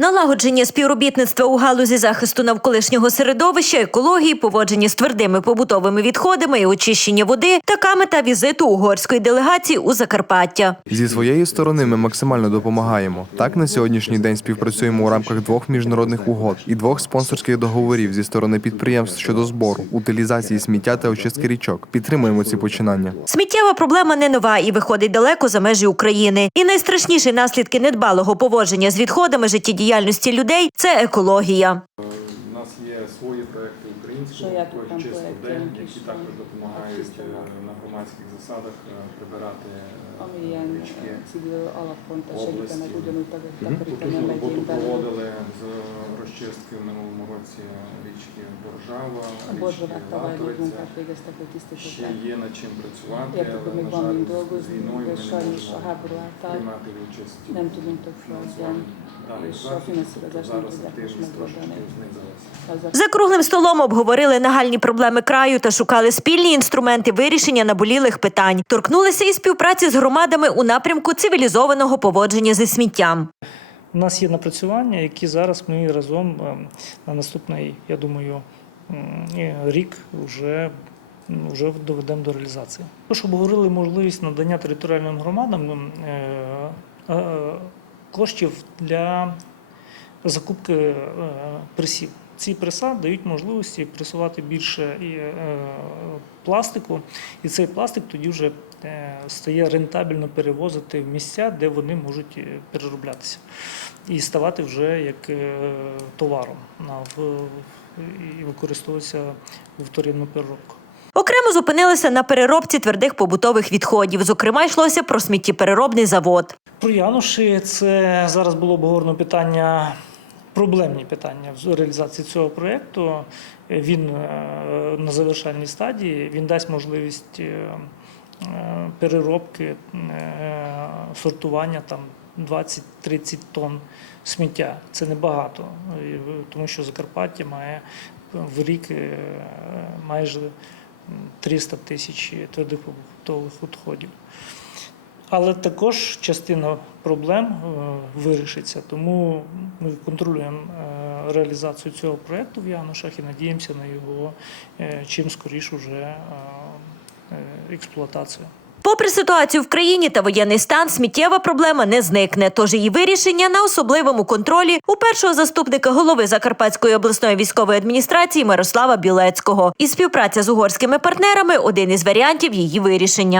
Налагодження співробітництва у галузі захисту навколишнього середовища, екології, поводження з твердими побутовими відходами і очищення води така мета візиту угорської делегації у Закарпаття. Зі своєї сторони ми максимально допомагаємо. Так на сьогоднішній день співпрацюємо у рамках двох міжнародних угод і двох спонсорських договорів зі сторони підприємств щодо збору, утилізації сміття та очистки річок. Підтримуємо ці починання. Сміттєва проблема не нова і виходить далеко за межі України. І найстрашніші наслідки недбалого поводження з відходами життєдіяльності людей це екологія. У нас є свої проекти українського чисто день, які також допомагають е, на громадських засадах е, прибирати е, річки. Області. Потужну роботу проводили з розчистки в минулому році річки Боржава, річки Латовиця. Ще є над чим працювати, але, на жаль, з війною ми не можемо приймати участь több földjen, Далі зараз активність трошки знизилася. За круглим столом обговорили нагальні проблеми краю та шукали спільні інструменти вирішення наболілих питань. Торкнулися і співпраці з громадами у напрямку цивілізованого поводження зі сміттям. У нас є напрацювання, які зараз ми разом е, на наступний, я думаю, рік вже, вже доведемо до реалізації. Також обговорили можливість надання територіальним громадам е, е, коштів для закупки пресів. Ці преса дають можливості пресувати більше е, пластику, і цей пластик тоді вже е, стає рентабельно перевозити в місця, де вони можуть е, перероблятися, і ставати вже як е, товаром і використовуватися в вторинну переробку. Окремо зупинилися на переробці твердих побутових відходів. Зокрема, йшлося про сміттєпереробний завод. Про Януші це зараз було обговорено питання, проблемні питання в реалізації цього проєкту. Він е, на завершальній стадії, він дасть можливість е, е, переробки, е, сортування там 20-30 тонн сміття. Це небагато, тому що Закарпаття має в рік е, майже 300 тисяч твердих побутових відходів. Але також частина проблем е, вирішиться. Тому ми контролюємо е, реалізацію цього проєкту в Янушах і надіємося на його е, чим скоріше вже експлуатацію. Попри ситуацію в країні та воєнний стан, сміттєва проблема не зникне. Тож її вирішення на особливому контролі у першого заступника голови Закарпатської обласної військової адміністрації Мирослава Білецького. І співпраця з угорськими партнерами один із варіантів її вирішення.